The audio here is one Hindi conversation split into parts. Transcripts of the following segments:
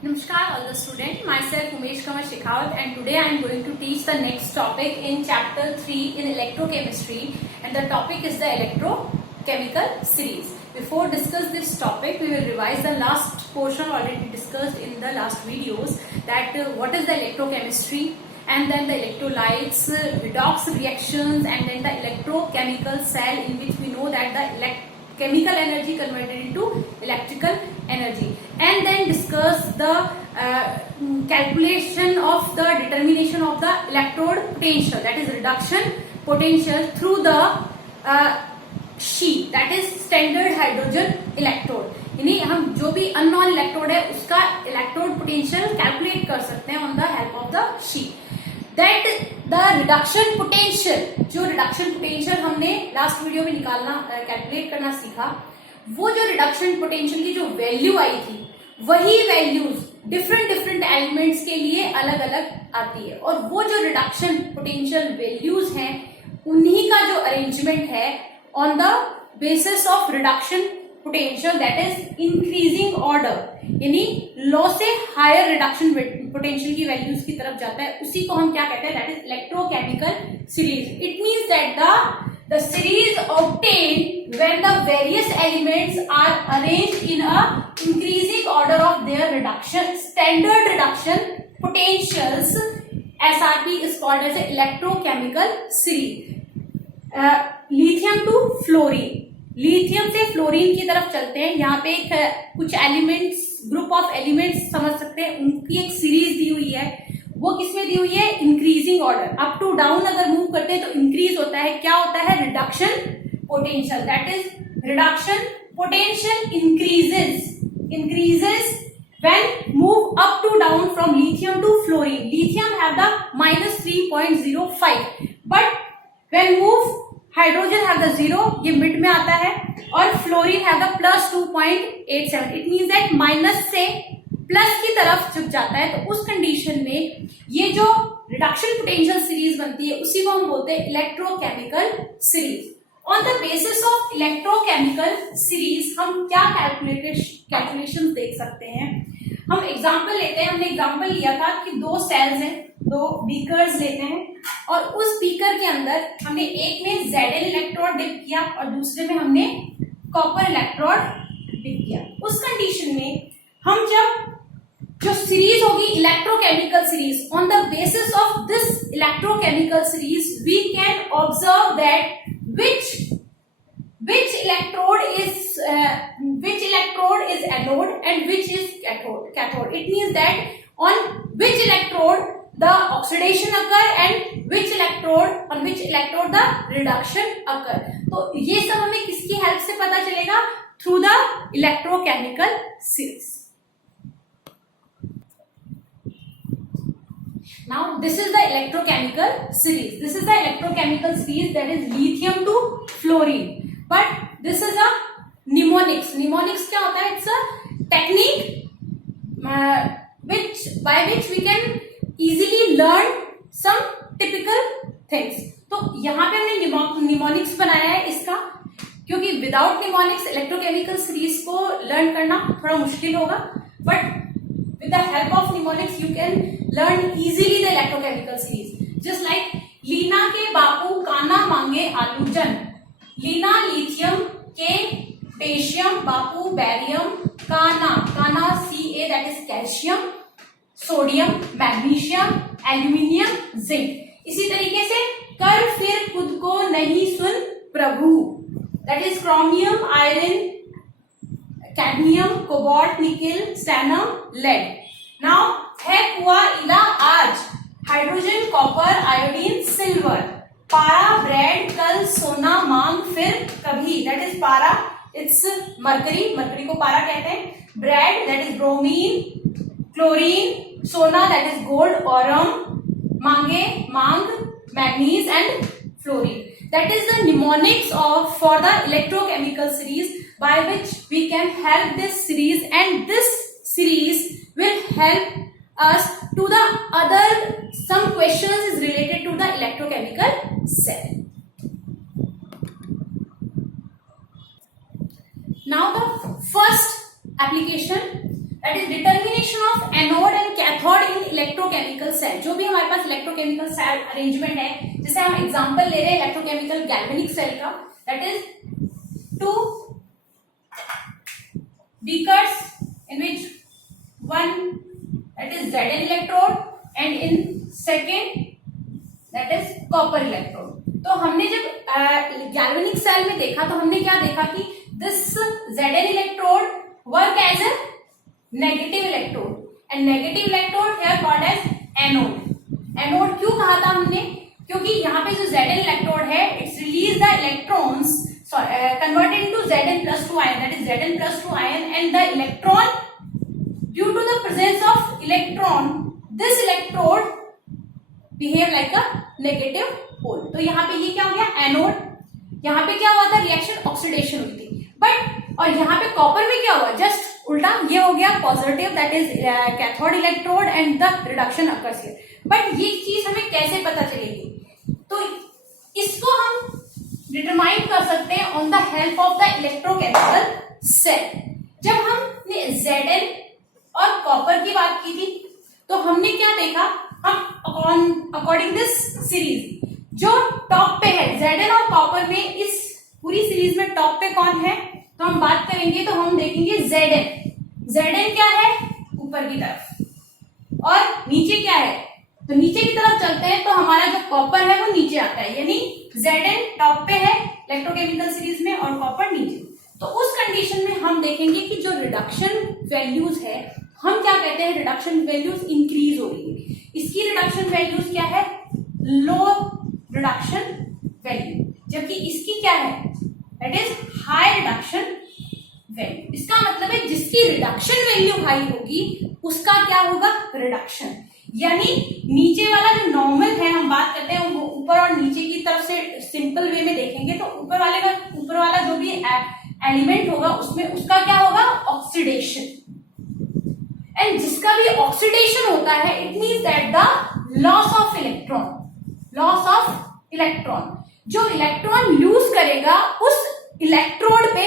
Namaskar all the students, myself Umesh Kumar Shekhawat and today I am going to teach the next topic in chapter 3 in electrochemistry and the topic is the electrochemical series. Before discuss this topic, we will revise the last portion already discussed in the last videos that what is the electrochemistry and then the electrolytes, redox reactions and then the electrochemical cell in which we know that the chemical energy converted into electrical energy and then discuss the calculation of the determination of the electrode potential, that is reduction potential through the sheet, that is standard hydrogen electrode. यानी हम जो भी अननोन इलेक्ट्रोड है उसका इलेक्ट्रोड पोटेंशियल कैलकुलेट कर सकते हैं on the help of the sheet. That the reduction potential, जो रिडक्शन पोटेंशियल हमने लास्ट वीडियो में निकालना कैलकुलेट करना सीखा, वो जो रिडक्शन पोटेंशियल की जो वैल्यू आई थी वही वैल्यूज डिफरेंट एलिमेंट्स के लिए अलग अलग आती है और वो जो रिडक्शन पोटेंशियल वैल्यूज हैं उन्हीं का जो अरेंजमेंट है on the basis of reduction potential, that is increasing order, यानी लो से हायर रिडक्शन पोटेंशियल की वैल्यूज की तरफ जाता है, उसी को हम क्या कहते हैं, that is electrochemical series. It means that the series obtained when the various elements are arranged in a increasing order of their reduction standard reduction potentials. SRP is called as an electrochemical series. Lithium to fluorine, lithium से फ्लोरीन की तरफ चलते हैं. यहाँ पे कुछ एलिमेंट्स, ग्रुप ऑफ एलिमेंट्स समझ सकते हैं, उनकी एक सीरीज दी हुई है. वो किसमें दी हुई है, increasing order. Up to down अगर मूव करते हैं तो इंक्रीज होता है, क्या होता है, reduction potential, that is reduction potential increases when move up to down from lithium to fluorine. Lithium have the minus 3.05 but when move hydrogen have the 0, ये मिड में आता है, और fluorine have the plus 2.87. It means that minus से प्लस की तरफ जब जाता है तो उस कंडीशन में ये जो रिडक्शन पोटेंशियल सीरीज बनती है उसी को हम बोलते हैं electrochemical series. On the basis of electrochemical series हम क्या कैलकुलेशन देख सकते हैं. हम एग्जांपल लेते हैं. हमने एग्जांपल लिया था कि दो सेल्स हैं, दो बीकर्स लेते हैं और उस बीकर के अंदर हमने एक में Zn इलेक्ट्रोड डिप किया और दूसरे में हमने कॉपर इलेक्ट्रोड डिप किया. उस कंडीशन में हम जब जो सीरीज होगी electrochemical series, on the basis of this electrochemical series we can observe that which electrode is anode and which is cathode. It means that on which electrode the oxidation occur and on which electrode the reduction occur. तो ये सब हमें किसकी हेल्प से पता चलेगा, through the electrochemical series. Now this is the electrochemical series. This is the electrochemical series, that is lithium to fluorine. But this is a mnemonics. Mnemonics क्या होता है? It's a technique by which we can easily learn some typical things. तो यहाँ पे हमने mnemonics बनाया है इसका, क्योंकि विदाउट mnemonics इलेक्ट्रोकेमिकल सीरीज को लर्न करना थोड़ा मुश्किल होगा, but with the help of mnemonics you can learn easily the electrochemical series. Just like लीना के बापू काना मांगे आलूजन, लीना लिथियम, के पोटेशियम, बापू बैरियम, काना Ca that is calcium, sodium magnesium, aluminium, zinc. इसी तरीके से कर फिर खुद को नहीं सुन प्रभु, that is chromium, iron, cadmium, cobalt, nickel, stannum, lead. नाउ है कुआ इला आज, हाइड्रोजन, कॉपर, आयोडीन, सिल्वर. पारा ब्रेड, कल सोना मांग फिर कभी, दैट इज पारा, इट्स मरकरी को पारा कहते हैं. Bread that is bromine, chlorine, सोना दैट इज गोल्ड, औरम, मांग, manganese and fluorine. That is the mnemonics for the electrochemical series by which we can help this series, and this series will help us to the other some questions is related to the electrochemical cell. Now the first application, that is determination of anode and cathode in electrochemical cell. जो भी हमारे पास इलेक्ट्रोकेमिकल सेल अरेंजमेंट है, जैसे हम एग्जांपल ले रहे हैं इलेक्ट्रोकेमिकल गैल्वेनिक सेल का, that is 2 beakers in which one that is Zn electrode and in second that is copper electrode। तो हमने जब गैल्वेनिक सेल में देखा तो हमने क्या देखा कि this Zn electrode work as a negative electrode and negative electrode here called as anode। anode क्यों कहा था हमने? क्योंकि यहाँ पे जो Zn electrode है it's release the electrons converted into Zn plus 2 ion, that is Zn plus 2 ion, and the electron, due to the presence of electron, this electrode behave like a negative pole। तो यहाँ पे ये क्या हो गया एनोड, यहाँ पे क्या हुआ था रिएक्शन ऑक्सीडेशन हुई थी, बट और यहाँ पे कॉपर में क्या हुआ जस्ट उल्टा, ये हो गया positive that is cathode electrode and the reduction occurs here. But ये चीज हमें कैसे पता चलेगी? तो इसको हम डिटरमाइन कर सकते हैं on the help of the electrochemical cell. जब हमने Zn और कॉपर की बात की थी तो हमने क्या देखा, हम अकॉर्डिंग दिस सीरीज जो टॉप पे है Zn और कॉपर में, इस पूरी सीरीज में टॉप पे कौन है तो हम बात करेंगे तो हम देखेंगे Zn क्या है ऊपर की तरफ और नीचे क्या है, तो नीचे की तरफ चलते हैं तो हमारा जो कॉपर है वो नीचे आता है, यानी Zn टॉप पे है इलेक्ट्रोकेमिकल सीरीज में और कॉपर नीचे। तो उस कंडीशन में हम देखेंगे कि जो रिडक्शन वैल्यूज है, हम क्या कहते हैं रिडक्शन वैल्यूज इंक्रीज हो रही है। इसकी रिडक्शन वैल्यूज क्या है, लो रिडक्शन वैल्यू, जबकि इसकी क्या है that is high reduction value. इसका मतलब है जिसकी रिडक्शन वैल्यू हाई होगी उसका क्या होगा रिडक्शन, यानी नीचे वाला जो नॉर्मल है, हम बात करते हैं ऊपर और नीचे की तरफ से सिंपल वे में देखेंगे तो ऊपर वाला जो भी एलिमेंट होगा उसमें उसका क्या होगा ऑक्सीडेशन, एंड जिसका भी ऑक्सीडेशन होता है it means that the loss of electron, जो इलेक्ट्रॉन लूज करेगा उस इलेक्ट्रोड पे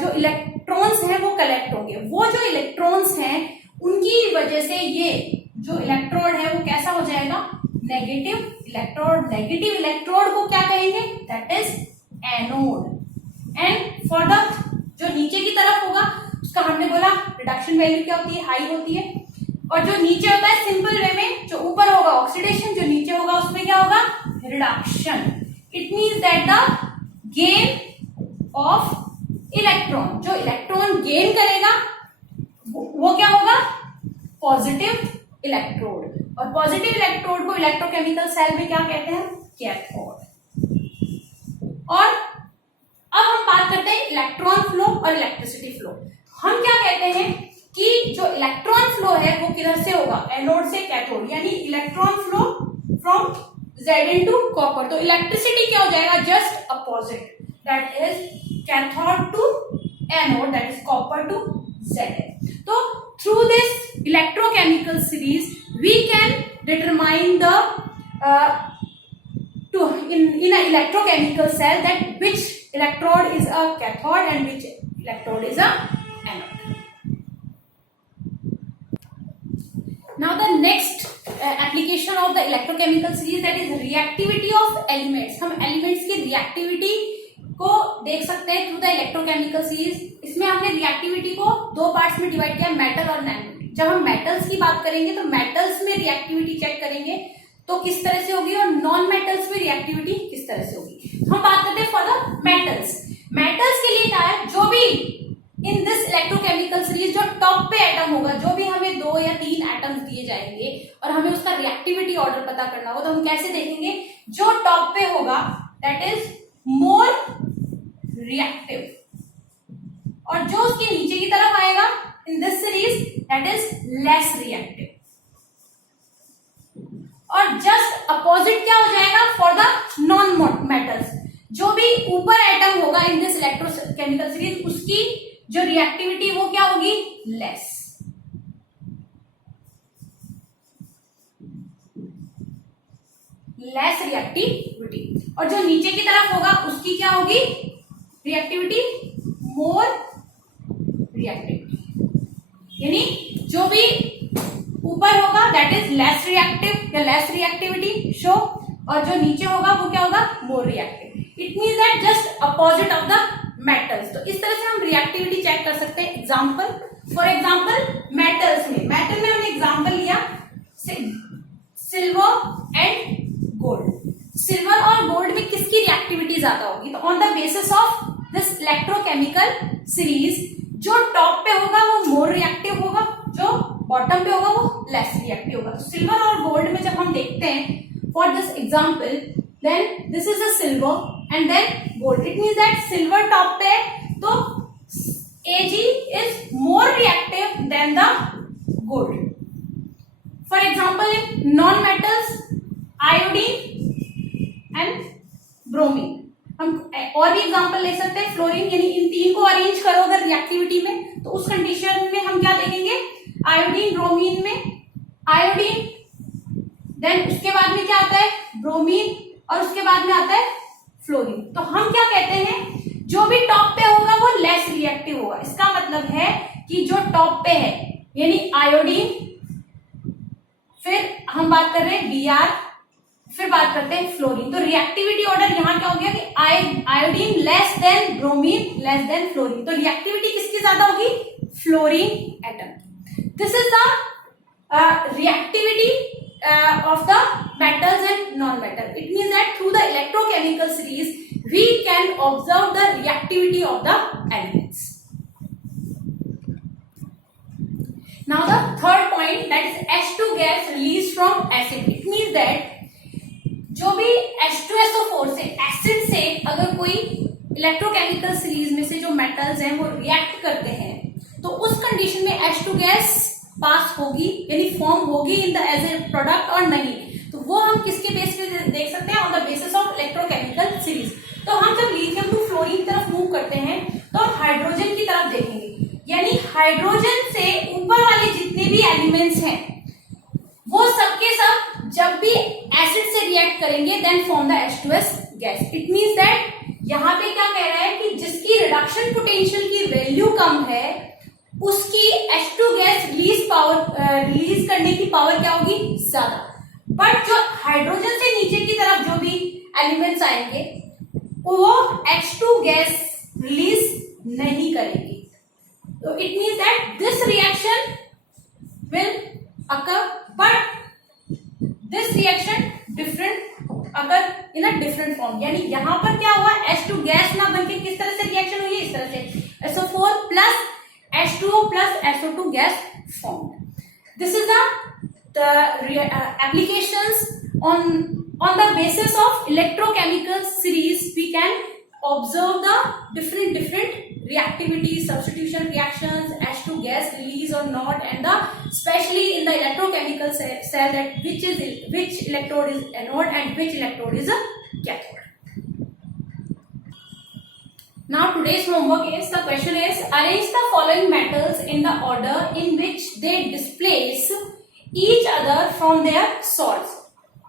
जो इलेक्ट्रॉन्स हैं वो कलेक्ट होंगे। वो जो इलेक्ट्रॉन्स हैं उनकी वजह से ये जो इलेक्ट्रोड है वो कैसा हो जाएगा नेगेटिव इलेक्ट्रोड। नेगेटिव इलेक्ट्रोड को क्या कहेंगे that is anode. And for the जो नीचे की तरफ होगा उसका हमने बोला रिडक्शन वैल्यू क्या होती है हाई होती है, और जो नीचे होता है सिंपल वे में, जो ऊपर होगा ऑक्सीडेशन, जो नीचे होगा उसमें क्या होगा reduction. It means that the gain of electron, जो इलेक्ट्रॉन गेन करेगा वो क्या होगा पॉजिटिव इलेक्ट्रोड, और पॉजिटिव इलेक्ट्रोड को इलेक्ट्रोकेमिकल सेल में क्या कहते हैं कैथोड। और अब हम बात करते हैं इलेक्ट्रॉन फ्लो और इलेक्ट्रिसिटी फ्लो। हम क्या कहते हैं कि जो इलेक्ट्रॉन फ्लो है वो किधर से होगा एनोड से कैथोड, यानी electron flow from Zn to copper. तो इलेक्ट्रिसिटी क्या हो जाएगा just opposite, that is cathode to anode, that is copper to Zn। तो through this electrochemical series we can determine the in a electrochemical cell that which electrode is a cathode and which electrode is a anode. Now the next application of the electrochemical series, that is reactivity of elements। हम elements की reactivity को देख सकते हैं थ्रू द इलेक्ट्रोकेमिकल सीरीज। इसमें हमने रिएक्टिविटी को दो पार्ट्स में डिवाइड किया, मेटल और नॉन मेटल। जब हम मेटल्स की बात करेंगे तो मेटल्स में रिएक्टिविटी चेक करेंगे तो किस तरह से होगी, और नॉन मेटल्स में रिएक्टिविटी किस तरह से होगी। हम बात करते हैं फॉर द मेटल्स। मेटल्स के लिए क्या है, जो भी इन दिस इलेक्ट्रोकेमिकल सीरीज जो टॉप पे एटम होगा, जो भी हमें 2 या 3 एटम्स दिए जाएंगे और हमें उसका रिएक्टिविटी ऑर्डर पता करना होगा, तो हम कैसे देखेंगे, जो टॉप पे होगा दैट इज मोर रिएक्टिव, और जो उसके नीचे की तरफ आएगा in this series that is less reactive. और जस्ट अपोजिट क्या हो जाएगा फॉर द नॉन मेटल्स, जो भी ऊपर एटम होगा इन दिस इलेक्ट्रोकेमिकल सीरीज उसकी जो रिएक्टिविटी वो क्या होगी लेस। लेस रिएक्टिविटी, और जो नीचे की तरफ होगा उसकी क्या होगी रिएक्टिविटी मोर रिएक्टिविटी। यानी जो भी ऊपर होगा दैट इज लेस रिएक्टिव या लेस रिएक्टिविटी शो, और जो नीचे होगा वो क्या होगा, more reactive. It means that just opposite of the metals. तो इस तरह से हम रिएक्टिविटी चेक कर सकते हैं। एग्जाम्पल, फॉर एग्जाम्पल मेटल्स में, मेटल में हमने एग्जाम्पल लिया सिल्वर एंड गोल्ड। सिल्वर और गोल्ड में किसकी रिएक्टिविटी ज्यादा होगी, तो on the basis of this electrochemical series जो टॉप पे होगा वो मोर रिएक्टिव होगा, जो बॉटम पे होगा वो लेस रिएक्टिव होगा। सिल्वर और गोल्ड में जब हम देखते हैं for this example, then this is a silver and then gold. It means that silver top पे है तो Ag is more reactive than the gold. For example, in non-metals, iodine and bromine. हम और भी एग्जांपल ले सकते हैं, फ्लोरीन, यानी इन तीन को अरेंज करो अगर रिएक्टिविटी में, तो उस कंडीशन में हम क्या देखेंगे, आयोडीन ब्रोमीन में आयोडीन, देन उसके बाद में क्या आता है ब्रोमीन, और उसके बाद में आता है फ्लोरीन। तो हम क्या कहते हैं, जो भी टॉप पे होगा वो लेस रिएक्टिव होगा। इसका मतलब है कि जो टॉप पे है यानी आयोडीन, फिर हम बात कर रहे हैं Br, फिर बात करते हैं फ्लोरीन। तो रिएक्टिविटी ऑर्डर यहाँ क्या हो गया कि iodine less than bromine less than fluorine. तो रिएक्टिविटी किसकी ज्यादा होगी, fluorine atom. This is the reactivity of the metals and non-metal. It means that through the electrochemical series we can observe the reactivity of the elements. Now the third point, that is H2 gas released from acid. It means that जो भी H2SO4 से एसिड से अगर कोई इलेक्ट्रोकेमिकल सीरीज में से जो मेटल्स हैं वो रिएक्ट करते हैं तो उस कंडीशन में H2 गैस पास होगी यानी फॉर्म होगी in the as a product और नहीं, तो वो हम किसके बेस पे देख सकते हैं, on the basis of electrochemical series. तो हम जब लिथियम टू फ्लोरीन की तरफ मूव करते हैं तो हम हाइड्रोजन की तरफ देखेंगे, यानी हाइड्रोजन से ऊपर वाले जितने भी एलिमेंट्स हैं वो सबके सब जब भी एसिड से रिएक्ट करेंगे then form the H2S gas. It means that यहाँ पे क्या कह रहा है कि जिसकी रिडक्शन पोटेंशियल की वैल्यू कम है उसकी H2 गैस रिलीज करने की पावर क्या होगी, ज्यादा। बट जो हाइड्रोजन से नीचे की तरफ जो भी एलिमेंट्स आएंगे वो H2 गैस रिलीज नहीं करेंगे। तो it means that this reaction will occur, but this reaction different अगर इन अ डिफरेंट फॉर्म। यानी यहां पर क्या हुआ, H2 गैस ना बनके किस तरह से रिएक्शन हुई है, इस तरह से SO4 plus H2O plus SO2 gas formed. This is the applications on the basis of electrochemical series. We can observe the different reactivities, substitution reactions, H2 gas release or not, and the especially in the electrochemical cell that which electrode is anode and which electrode is a cathode. Now today's homework is, the question is, arrange the following metals in the order in which they displace each other from their salts.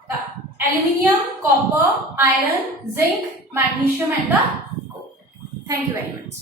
The aluminium, copper, iron, zinc, magnesium and the gold. Thank you very much.